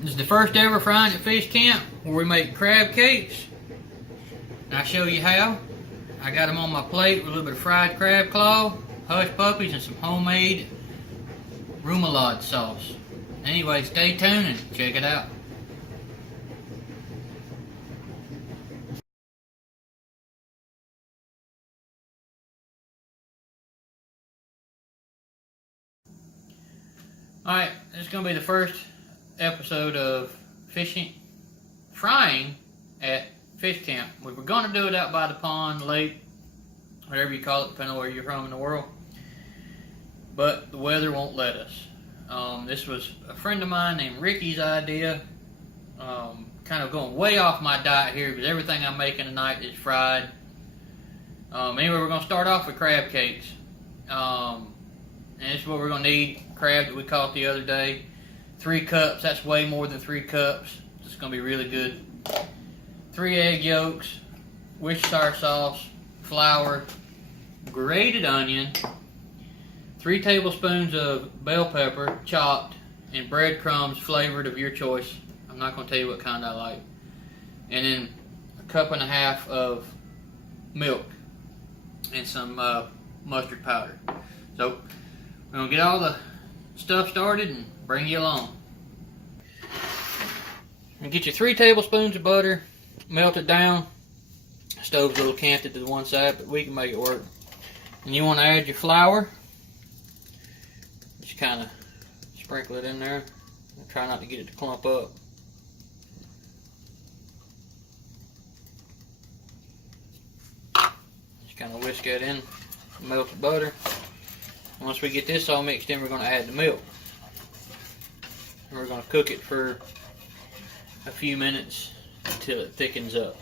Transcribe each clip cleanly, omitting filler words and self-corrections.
This is the first ever frying at fish camp where we make crab cakes. And I'll show you how. I got them on my plate with a little bit of fried crab claw, hush puppies, and some homemade remoulade sauce. Anyway, stay tuned and check it out. Alright, this is going to be the first episode of frying at fish camp. We were going to do it out by the pond, lake, whatever you call it, depending on where you're from in the world. But the weather won't let us. This was a friend of mine named Ricky's idea. Kind of going way off my diet here because everything I'm making tonight is fried. Anyway, we're going to start off with crab cakes. And this is what we're going to need. Crab that we caught the other day. 3 cups, that's way more than 3 cups. It's going to be really good. 3 egg yolks, Worcestershire sauce, flour, grated onion, 3 tablespoons of bell pepper chopped, and breadcrumbs flavored of your choice. I'm not going to tell you what kind I like. And then 1.5 cups of milk and some mustard powder. So we're going to get all the stuff started and bring you along. And get your 3 tablespoons of butter, melt it down. Stove's a little canted to the one side, but we can make it work. And you want to add your flour. Just kind of sprinkle it in there. And try not to get it to clump up. Just kind of whisk that in, melted butter. Once we get this all mixed in, we're going to add the milk. And we're going to cook it for a few minutes until it thickens up.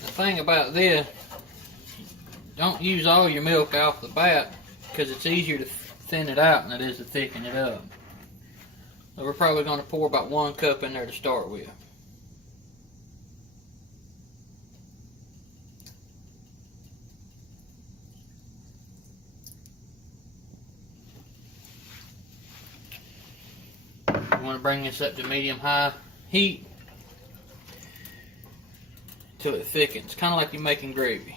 The thing about this, don't use all your milk off the bat because it's easier to thin it out than it is to thicken it up. So we're probably going to pour about 1 cup in there to start with. You want to bring this up to medium-high heat till it thickens, kind of like you're making gravy.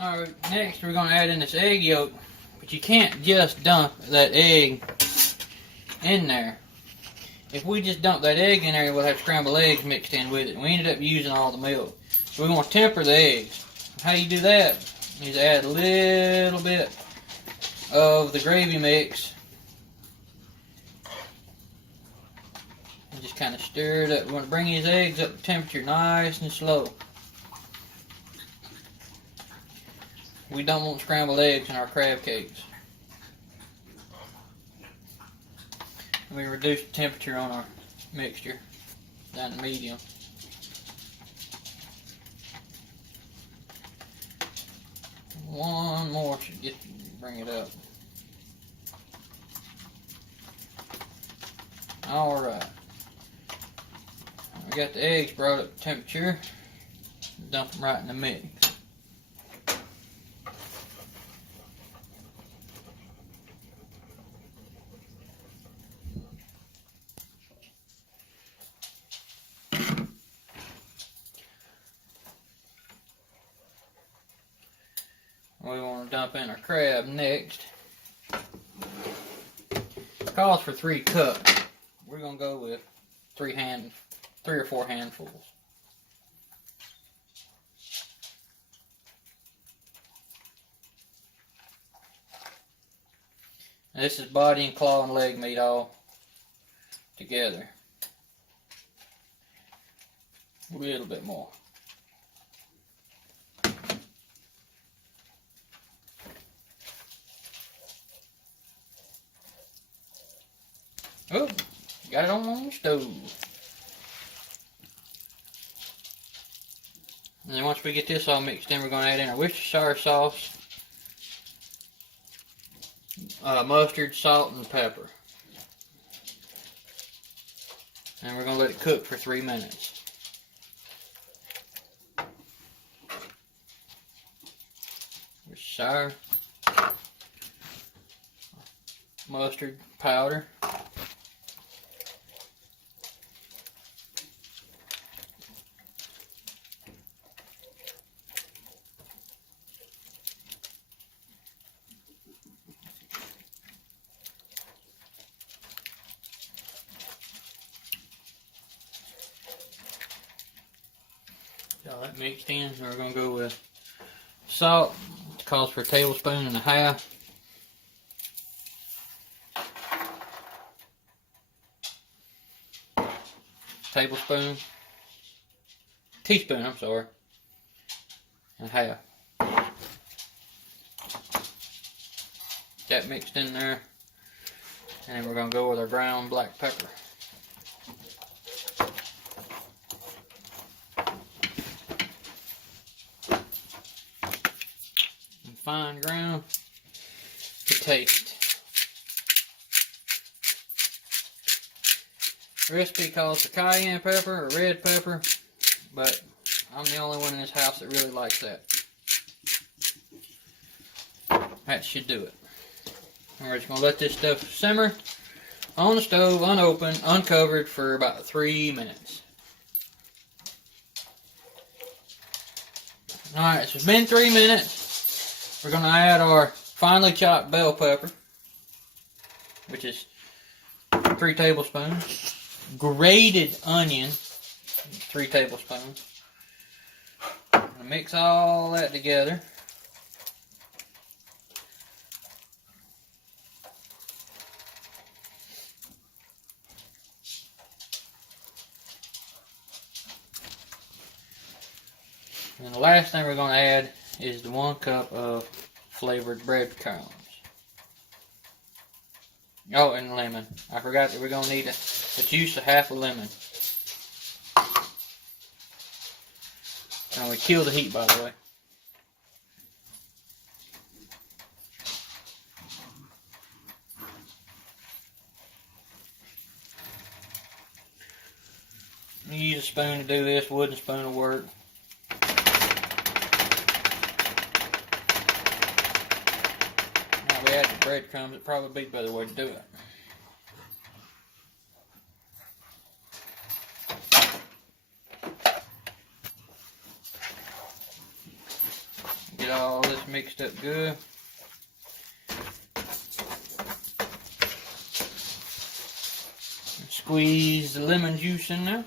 Alright, next we're going to add in this egg yolk, but you can't just dump that egg in there. If we just dump that egg in there, we'll have scrambled eggs mixed in with it. We ended up using all the milk. So we want to temper the eggs. How you do that is add a little bit of the gravy mix and just kind of stir it up. We want to bring these eggs up to temperature nice and slow. We don't want scrambled eggs in our crab cakes. We reduce the temperature on our mixture down to medium. One more should bring it up. Alright. We got the eggs brought up to temperature. Dump them right in the mix. We want to dump in our crab next. It calls for 3 cups. We're going to go with 3 or 4 handfuls. Now this is body and claw and leg meat all together. A little bit more. Oh, got it on the stove. And then once we get this all mixed in, we're going to add in our Worcestershire sauce, mustard, salt, and pepper. And we're going to let it cook for 3 minutes. sour, mustard powder, all that mixed in. So we're going to go with salt. It calls for a tablespoon and a half. Teaspoon, I'm sorry, and a half. That mixed in there. And then we're going to go with our ground black pepper. And fine ground to taste. The recipe calls for cayenne pepper or red pepper, but I'm the only one in this house that really likes that. That should do it. And we're just going to let this stuff simmer on the stove, unopened, uncovered for about 3 minutes. Alright, so it's been 3 minutes. We're going to add our finely chopped bell pepper, which is 3 tablespoons. Grated onion, 3 tablespoons. I'm going to mix all that together. And the last thing we're going to add is the 1 cup of flavored breadcrumbs. Oh, and lemon. I forgot that we're going to need the juice of half a lemon. And we kill the heat, by the way. You use a spoon to do this, wooden spoon will work. Now we add the breadcrumbs, it'd probably be a better way to do it. Get all this mixed up good. Squeeze the lemon juice in there.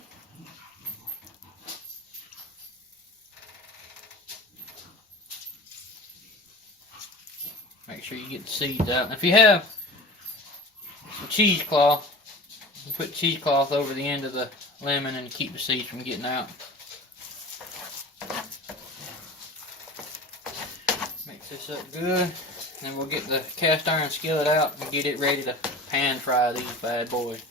Make sure you get the seeds out. And if you have some cheesecloth, you put cheesecloth over the end of the lemon and keep the seeds from getting out. Mix this up good. And we'll get the cast iron skillet out and get it ready to pan fry these bad boys.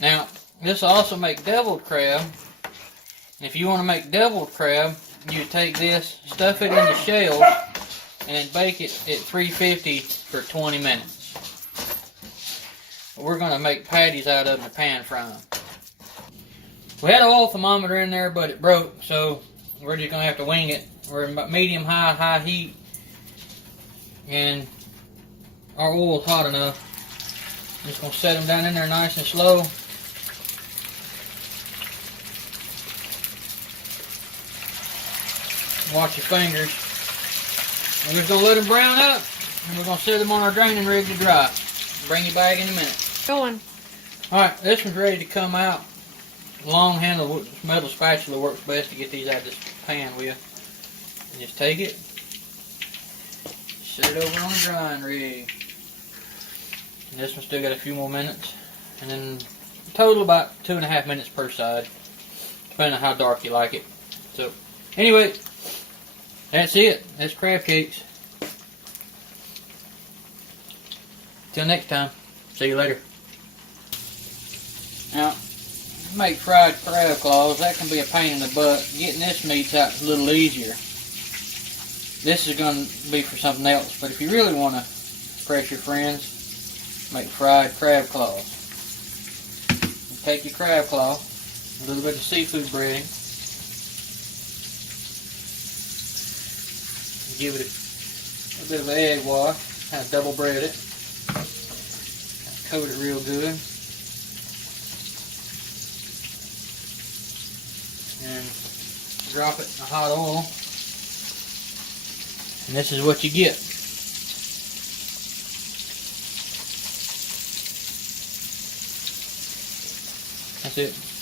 Now, this will also make deviled crab. If you want to make deviled crab, you take this, stuff it in the shells, and then bake it at 350 for 20 minutes. We're going to make patties out of them and pan fry them. We had an oil thermometer in there, but it broke, so we're just going to have to wing it. We're in medium-high heat, and our oil's hot enough. I'm just going to set them down in there nice and slow. Watch your fingers. We're just going to let them brown up, and we're going to set them on our draining rig to dry. Bring you back in a minute. Going. Alright, this one's ready to come out. Long handle metal spatula works best to get these out of this pan with. And just take it, set it over on the drying rig. And this one's still got a few more minutes. And then total about 2.5 minutes per side, depending on how dark you like it. So, anyway, that's it. That's crab cakes. Till next time. See you later. Now, make fried crab claws. That can be a pain in the butt. Getting this meat out is a little easier. This is going to be for something else. But if you really want to impress your friends, make fried crab claws. You take your crab claw, a little bit of seafood breading, Give it a bit of an egg wash. Kind of double bread it. Coat it real good. And drop it in the hot oil. And this is what you get. That's it.